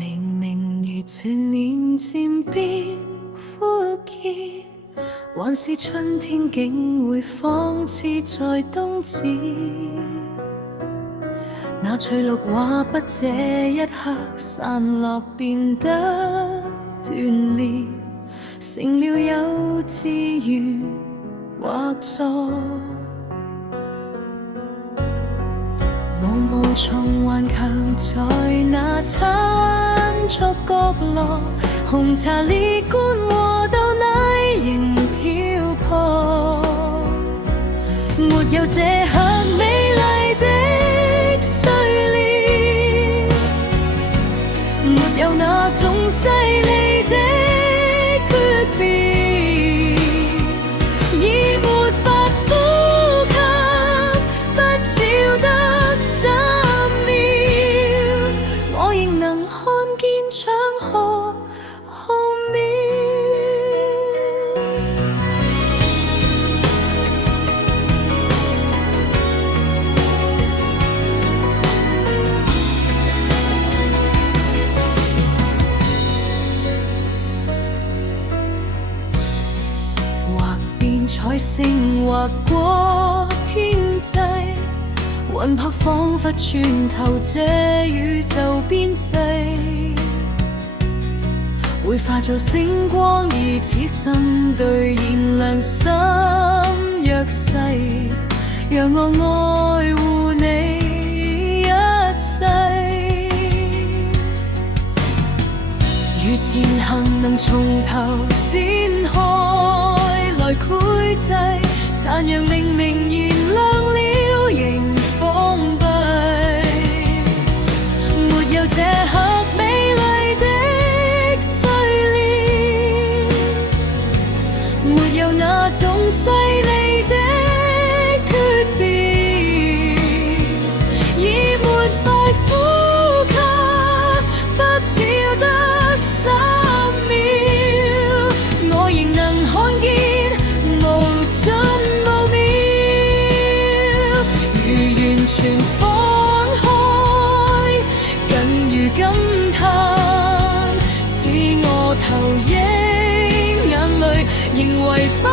明明如這年漸變枯竭，還是春天竟會仿似在冬至。那翠綠畫筆這一刻散落，變得斷裂，成了幼稚園畫作。毛蟲頑強在那餐桌角落，紅茶裂罐和豆奶仍漂泊。沒有這刻美麗的碎裂，沒有那種犀利的訣別，已沒法呼吸，不照得3秒，我仍能看見長河浩渺。畫遍彩星，劃過天際，魂魄彷彿穿透這宇宙邊際，會化做星光，以此心兌現良心約誓，讓我愛護你一世。如前行能從頭展開來繪製，殘陽明明燃亮了仍封閉，沒有這刻美麗的碎裂，沒有那種犀利的訣別，已沒法呼吸，不照得3秒，我仍能看見無盡無渺。如完全放開，近如感嘆，使我投影眼淚，仍為花。